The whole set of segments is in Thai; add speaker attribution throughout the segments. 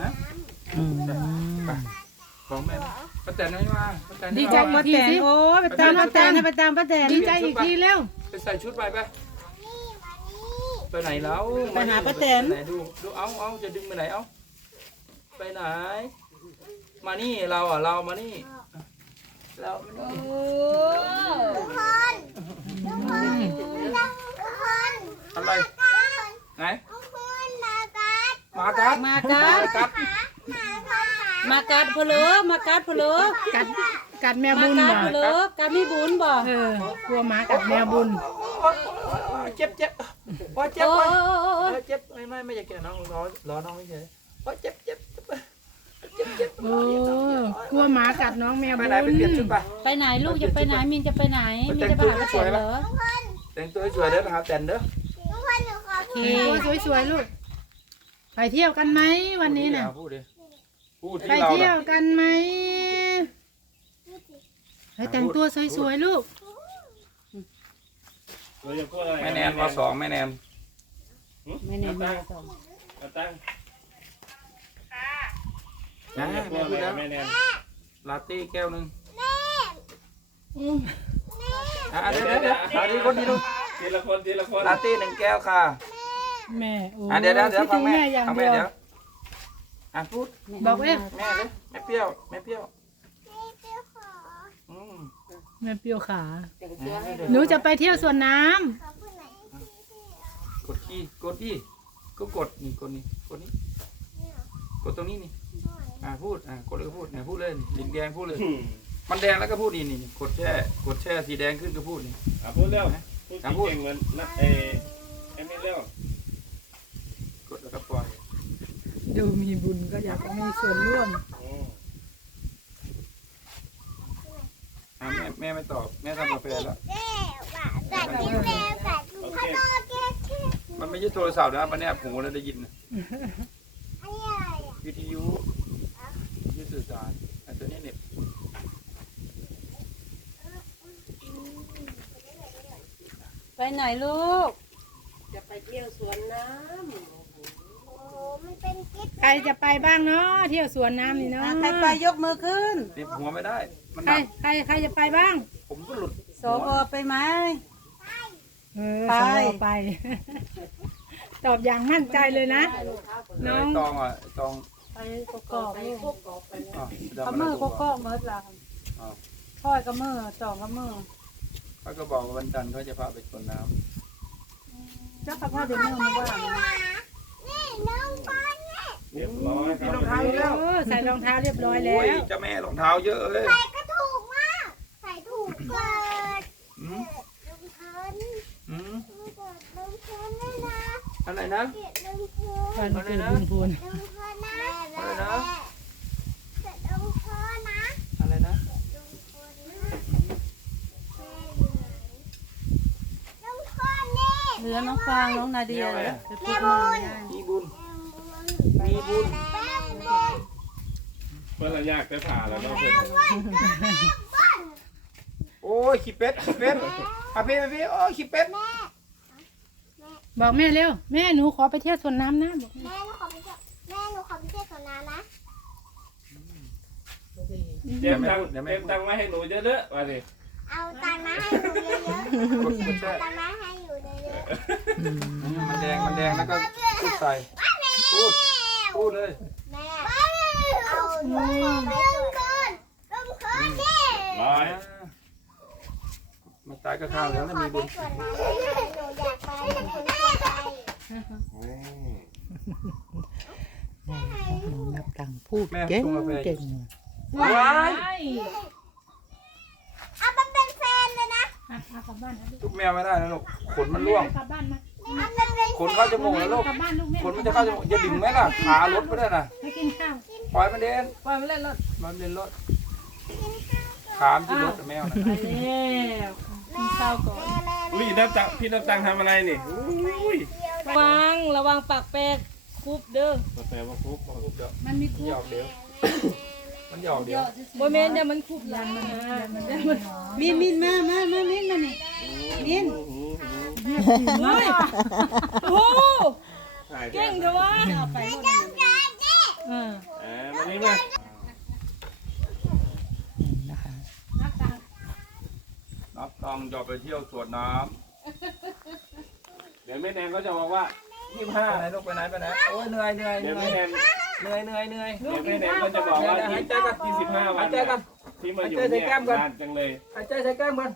Speaker 1: นะ
Speaker 2: อืม
Speaker 1: ของแม่นะป้าแตนไม่มาป้าแตน
Speaker 3: ดีใจป้าแตนโอ้ยไปตามป้าแตนนะไปตามป้าแตนดีใจอีกทีเร็ว
Speaker 1: ไปใส่ชุดไปไปไปไหนแล้ว
Speaker 3: ไปหาป้าแตน
Speaker 1: ไหนดูดูเอาเอาจะดึงไปไหนเอาไปไหน มานี่เราอะเรามานี่เรามานี่อะไรไหน มากัด
Speaker 3: มากัด
Speaker 1: กัด
Speaker 3: มากัดเพลอมากัดเพลอ
Speaker 2: กัดกัดแมว
Speaker 3: มา
Speaker 2: บุญ
Speaker 3: กัด
Speaker 2: บ่
Speaker 3: เพลอกัดมีบุญบ่
Speaker 2: เออกลัวหมากัดแมวบุญ
Speaker 1: เจ็บเจ็บว่าเจ็บ
Speaker 3: โอ้
Speaker 1: ว่ะ
Speaker 3: โอ้โอ้โอ้
Speaker 1: เออเจ็บไม่ไม่ไม่อยากแกะน้องรอรอน้องไม่เฉยว่าเจ็บเจ็บเจ็บเจ็บ
Speaker 2: โอ้กลัวหมากัดน้องแมว
Speaker 1: ไป
Speaker 2: บุญ
Speaker 1: ไหนไปเปลี่ยนชุดไป
Speaker 3: ไปไหนลูกจะไปไหนมินจะไปไหนมินจะไปหาป้าแตนเหรอ
Speaker 1: แต่งตัวให้สวยเด้อไปหาแตนเด้อ
Speaker 2: โอ้สวยๆลูก ไปเที่ยวกันไหมวันนี้น่ะ
Speaker 1: พูดดิพูด
Speaker 2: ไป
Speaker 1: ที่เรา
Speaker 2: เที่ยว
Speaker 1: น่ะ
Speaker 2: กันไหมไปแต่งตัวสวยๆลูก
Speaker 4: เราจะพูดอะไร
Speaker 1: แม่แนนมาสองแม่แนน
Speaker 3: ไม่แน่ไม่สอง
Speaker 4: มาตั้ง
Speaker 1: นะ
Speaker 4: จะพู
Speaker 1: แม่
Speaker 4: ด
Speaker 1: พูด
Speaker 4: อะไร
Speaker 1: แล้ว
Speaker 4: แม่แนน
Speaker 1: ลาเต้แก้วหนึ่งอะเดี๋ยวเดี๋ยวเดี๋ยวอันนี้คนนี้ดู
Speaker 4: ทีละคนทีละคน
Speaker 1: ลาเต้หนึ่งแก้วค่ะ
Speaker 2: แม่โอ้
Speaker 1: อะเดี๋ยวเดี๋ยวเดี๋ยว
Speaker 2: คิ
Speaker 1: ฟัง
Speaker 2: ถึ
Speaker 1: แม่
Speaker 2: อย่าง
Speaker 1: ฟัง
Speaker 2: เดี
Speaker 1: แม่
Speaker 2: ยว
Speaker 1: เดี๋ยวอะพูด
Speaker 2: บอกเอ๊ะ
Speaker 1: แม่เลยแม่เปรี้ยวแม่เปรี้ยวอืม
Speaker 2: แม่เปรี้ยวขา
Speaker 3: แต่งตัวให้
Speaker 2: หนูจะไปเที่ยวสวนน้ำ
Speaker 1: กดขี้กดดิก็กดนี่กดนี่กดนี่กดตรงนี้นี่อะพูดอะกดแล้วก็พูดเนี่ยพูดเลยนี่ดินแดงพูดเลย
Speaker 4: อืม
Speaker 1: มันแดงแล้วก็พูดนี่นี่นี่กดแช่กดแช่สีแดงขึ้นก็พูดนี่
Speaker 4: อะพูดเร็วพูด
Speaker 1: อะพูด
Speaker 4: เก่งๆเหมือนนะเอเอ็มเร็ว
Speaker 1: กดแล้วก็ปล่อย
Speaker 2: ดูมีบุญก็อยากจะมีส่วนร่วม
Speaker 4: อืม
Speaker 1: อะแม่แม่ไม่ตอบ แม่ทำกาแฟแล้ว
Speaker 4: โอเค
Speaker 1: มันไม่ใช่โทรศัพท์นะมันเนี่ยผมเลยได้ยินนะวิทยุวิทยุสื่อสารอันตัวนี้เน็ต
Speaker 3: ไปไหนลูก
Speaker 2: ใครจะไปบ้างเนาะเที่ยวสวนน้ำนี่เนาะ
Speaker 3: ใครไปยกมือขึ้น
Speaker 1: เน็บหัวไม่ได้ มันห
Speaker 2: ใคร
Speaker 1: นัก
Speaker 2: ใครใครจะไปบ้าง
Speaker 1: ผมก็หลุด
Speaker 3: โสบไปไหม
Speaker 2: เออ
Speaker 3: ไป
Speaker 2: สำรวจไป ตอบอย่างมั่นใจเลยนะ น้อง
Speaker 1: ไตองอะไอ้ตอง
Speaker 3: ไปกกอกลูก
Speaker 1: อะ
Speaker 3: กระมือกกอกเมิดละ
Speaker 1: อะ
Speaker 3: พ่อยกระมือจองกระมือ
Speaker 1: เขาก็บอกว่าวันจันทร์เขาจะพาไปสวนน้
Speaker 3: เจ้าข้าพ่อเดี๋ยวมือมาว่า
Speaker 4: เรียบร้อยครับ
Speaker 2: โอ้ใส่รองเท้าเรียบำร้อย
Speaker 1: โอ้
Speaker 2: แล้
Speaker 1: ยวเจ้าแม่รองเท้าเยอะเลย
Speaker 5: ก็ถูกมากใส่ถูกเกิด
Speaker 1: อืม
Speaker 5: ลงทัน
Speaker 1: อืม
Speaker 5: เกิดลงทันด้วยนะ
Speaker 1: อะไรนะ
Speaker 5: เกิดลงทัน
Speaker 2: วันเกิดบุญพูน
Speaker 5: ลงทันนะแม่แม่ เกิดลงทันนะ
Speaker 1: อะไรนะ
Speaker 5: เกิดลงทันนะแม่อยู่ไหนลงทันนี่
Speaker 3: เหลือน้องฟางน้องนาเดีย
Speaker 1: แม่
Speaker 3: เลย
Speaker 1: อะไร
Speaker 3: ไปพูดมาได้
Speaker 1: มีบุญมีบุญ
Speaker 5: แม่บุญ
Speaker 4: เพื่อนเราอยากไปผ่าแล้วเนาะเพื่อน
Speaker 1: โอ้ยขี้เป็ดขี้เป็ดอะพี่พี่โอ้ยขี้เป็ด
Speaker 2: บอกแม่เร็ว แม่หนูขอไปเที่ยวสวนน้ำนะบอก
Speaker 5: แม่หนูขอไปเที่ยวแม่หนูขอไปเที่ยวสวนน้ำนะ
Speaker 4: เตรียมตังค์เตรียมตังค์ไว้ให้หนูเยอะๆว่าสิ
Speaker 5: เอาตังค์มาให้หนูเยอะ
Speaker 1: กดกด
Speaker 5: ๆ
Speaker 1: แช่
Speaker 5: เอาตังค์มาให้หนูเยอะ
Speaker 1: มันแดงมันแดงแล้วก็พูดใส่พูด พูดเลย
Speaker 5: แม่เอาหนูขอไปสวนน้ำลงทันนี่
Speaker 4: ร้อย
Speaker 1: มันตายก็ข้าวแล้วนะมีบุญ
Speaker 5: ส่วนนั้นหนูอยากไปหนูอยากไป
Speaker 2: รับตังพูด
Speaker 1: แม่
Speaker 2: เก่งเก่ง
Speaker 1: ว้าย
Speaker 5: เอามันเป็นแฟนเลยนะ
Speaker 2: เอากลับบ้านนะลูก
Speaker 1: ทุกแมวไม่ได้นะลูกขนมันร่วง
Speaker 2: กลับบ้านมา
Speaker 1: ขนเข้าจมูกนะลูก
Speaker 2: กลับบ้านลูกแม่
Speaker 1: ขนมันจะเข้าจมูกอย่าดึงไหมล่ะ ขารถไม่ได้น่ะ
Speaker 2: ให้กินข้าว
Speaker 1: ปล่อยมันเดิน
Speaker 3: ปล่อยมันเล่นรถ
Speaker 1: มันเดินรถขามที่รถแมวนะ
Speaker 3: ไปแล้วกินข้าวก่อน
Speaker 4: อุ้ยน้ำตังพี่น้ำตังทำอะไรนี่อุ้ย
Speaker 3: ระวังระวังปากแปดคุบเด้อ
Speaker 4: มาแปลว่าคุก
Speaker 1: เดี๋ยว
Speaker 2: มันมีคุ
Speaker 1: หย
Speaker 2: ก
Speaker 1: อกเดี๋ยวมันหยอกเดี๋ยว
Speaker 3: บ่แม่นเดี๋ยวมันคุบหลังมันนะมันเดี๋ยวมันมินมินมามามามินมานี่มิน
Speaker 4: หูหูหู
Speaker 3: เฮ้ยโอ้โห
Speaker 4: ถ่าย
Speaker 3: เก่งด้วยวะเอาไปหมดเลย
Speaker 6: เออ
Speaker 4: อ่ามานี่มา
Speaker 6: นะคะ
Speaker 1: นับตังค์จะไปเที่ยวสวนน้
Speaker 4: เดี๋ยวแม่แนนก็จะบอกว่ายี่สิบำห้า
Speaker 1: ไปไหนลูกไปไหนไปไหนโอ้ยเหนื่อยเหนื่อยเห
Speaker 4: เดี๋
Speaker 1: นื่
Speaker 4: ยว
Speaker 1: อย
Speaker 4: แม่แนน
Speaker 1: เหนื่อยเหนื่อยเหนื่อย
Speaker 4: เดี๋ยวแม่แนนก็จะบอกว่า
Speaker 1: หายใจกัน
Speaker 4: ยี่สิบห้าวั
Speaker 1: หานยใจกัน
Speaker 4: ที่มาอยู่
Speaker 1: หายใจ
Speaker 4: เนี่ย
Speaker 1: ใส่แก้มก่อน
Speaker 4: นานจังเลย
Speaker 1: หายใจใส่แก้มกัน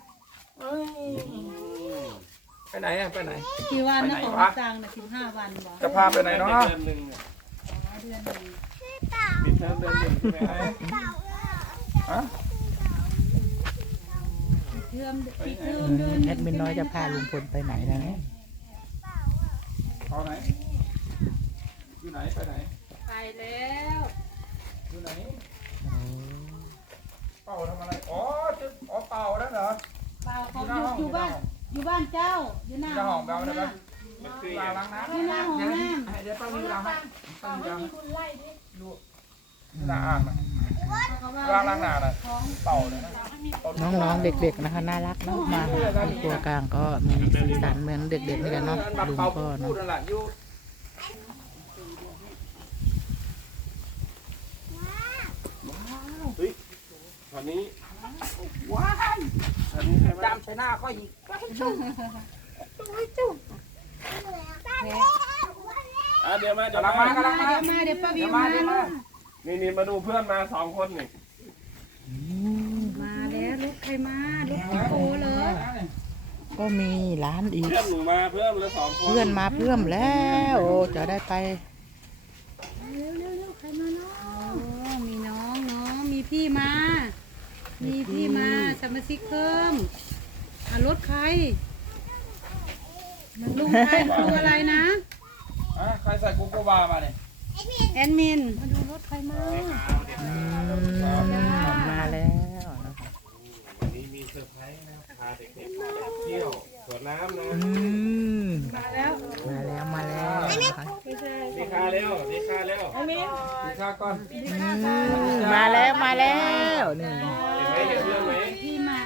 Speaker 1: เอ้ย ไปไหนอะไปไหน
Speaker 3: กี่วันนะ
Speaker 1: ไปไหน
Speaker 3: ของ
Speaker 1: วะ
Speaker 3: ตังค์นะสิบห้าวันบ่
Speaker 1: จะพาไปไหนเนาะ
Speaker 4: เดือนหนึ่งอะ
Speaker 3: เดือนหนึ่ง
Speaker 4: ปิดเทอมเดือนหนึ่งใช่ไหมครับ
Speaker 1: ฮะ
Speaker 3: เทอมปิดเทอมเดือน
Speaker 6: แอดมินน้อยจะพาลุงพลไปไหนนะเนี่ย
Speaker 1: เอาไหนอยู่ไหนไปไหน
Speaker 3: ไปแล้ว
Speaker 1: อยู่ไหนเป่าทำอะไรอ๋อจะอ๋อเป่าแล้วเหรอ
Speaker 3: เปล่าเขาอยู่อยู่บ้าน อยู่บ้านเจ้า อยู่หน้า
Speaker 1: จะหอมเราได้ปะ
Speaker 4: มันคือ
Speaker 1: ล้า
Speaker 4: อย่าง
Speaker 1: ล้างน้ำ
Speaker 3: อยู่หน้าห้องน้
Speaker 1: เดี๋ยวป้ามีล้างให้ป้ามีล้างให้ำ
Speaker 3: คุณไล่ดิ
Speaker 1: ล้างอ่างนะ
Speaker 3: เขาว่า
Speaker 1: ล้างล้างหน้าน่ะ
Speaker 3: ของ
Speaker 1: เป่าเลยนะ
Speaker 6: น้องๆเด็กๆนะคะน่ารักเนาะมาครอบครัวกลางก็มีสีสันเหมือนเด็กๆนี่กันเนาะลุง
Speaker 1: เป่า
Speaker 6: ก็
Speaker 1: พู
Speaker 6: เนาะ
Speaker 1: ดนั่นแหละอยู่
Speaker 4: ตอนนี้
Speaker 1: ว้าย
Speaker 4: ตอนนี้ใช่ไหม
Speaker 1: จำใส่หน้าค่อยอีก
Speaker 4: อะเดี๋ยวมาเดี๋ยว
Speaker 1: กำลัง
Speaker 4: มา
Speaker 1: มากำลังมา
Speaker 3: เดี๋ยวมาเดี๋ยวป้าวิ
Speaker 1: เดี๋ยว
Speaker 3: ว
Speaker 1: มา
Speaker 3: มา
Speaker 1: เดี๋ยวมา
Speaker 4: นี่นี่มาดูเพื่อนมาสองคนนี่
Speaker 3: มาแล้วลูกใครมาลูกโตเลย
Speaker 6: ก็มีร้านอีก
Speaker 4: เพื่อนหนูมาเพื่อนเหลยสองคน
Speaker 6: เพื่อนมาเพื่อมแล้ว โอ้จะได้ไป
Speaker 3: เร็วเร็วเร็วใครมาเนาะโอ้มีน้องเนาะมีพี่มา มีพี่มาสมาชิกเพิ่มอะรถใครลุงใครคืออะไรนะ
Speaker 1: อะใครใส่กุ๊กโกบามาเนี่ย
Speaker 3: แอนมินมาดูรถใครมา
Speaker 6: อืมมาแล้วนะคะ
Speaker 4: วันนี้มีเซอร์ไพรส์นะพาเด็กๆมาเที่ยวสวนน้ำนะ
Speaker 6: อืม
Speaker 3: มาแล้ว
Speaker 6: มาแล้วมาแล้วนะคะ
Speaker 4: ดีคาเร็วดีคาเร็ว
Speaker 1: กินข้าวก่อน
Speaker 6: อืมมาแล้วมาแล้วนี่
Speaker 4: เห็นเพื่อนไหม
Speaker 3: พี่มา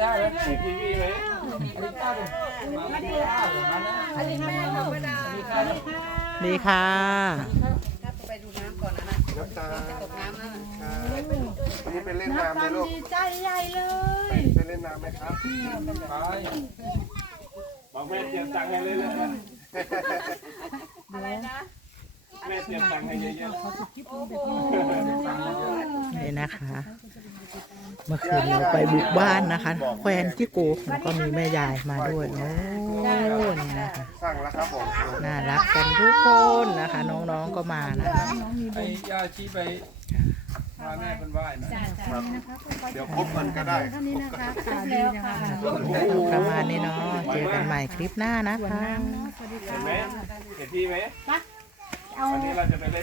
Speaker 1: จ้าวเลย
Speaker 4: เห็นพี่พี่ไหม
Speaker 1: อันนี้ข้าเลยมากินข้ามาเนี่ย
Speaker 3: อันนี้แม่ธรรมดา
Speaker 1: มีข้าวเลย
Speaker 6: ดีค่ะ
Speaker 3: ไปดูน้ำก่อนนะนะจะตกน้ำแล้ว
Speaker 7: วันนี้ไปเล่น
Speaker 3: น้ำ
Speaker 7: ไหม
Speaker 3: ควา
Speaker 7: ลูก
Speaker 3: ดีใจใหญ่เลย
Speaker 7: ไปเล่นน้ำไหมครับ
Speaker 1: ไป
Speaker 4: บอกแม่เตรียมตังค์ให้เลยนะอะไรนะ แม่เตรียมตังค์ให้เยอะ
Speaker 6: นี่นะคะ เมื่อคืนเราไปบุกบ้านนะคะ แควนจิโกแล้วก็มีแม่ยายมาด้วยโอ้นี่นะคะ
Speaker 7: สั่งแล้วครับผม
Speaker 6: น่ารักกันทุกคนนะคะ น้องๆก็มานะคะ
Speaker 1: ไอ้ยาชี้ไปพาแม่เป็นไหว้นะ
Speaker 7: เดี๋ยวครบกันก็ได้
Speaker 3: ท่านนี้นะคะครบแล้วค่ะ
Speaker 6: ประมาณนี้เนาะเจอกันใหม่คลิปหน้านะคะ
Speaker 4: ๆเห็นไหมเห็นพี่ไหม
Speaker 3: เอา
Speaker 4: วันนี้เราจะไปเล่น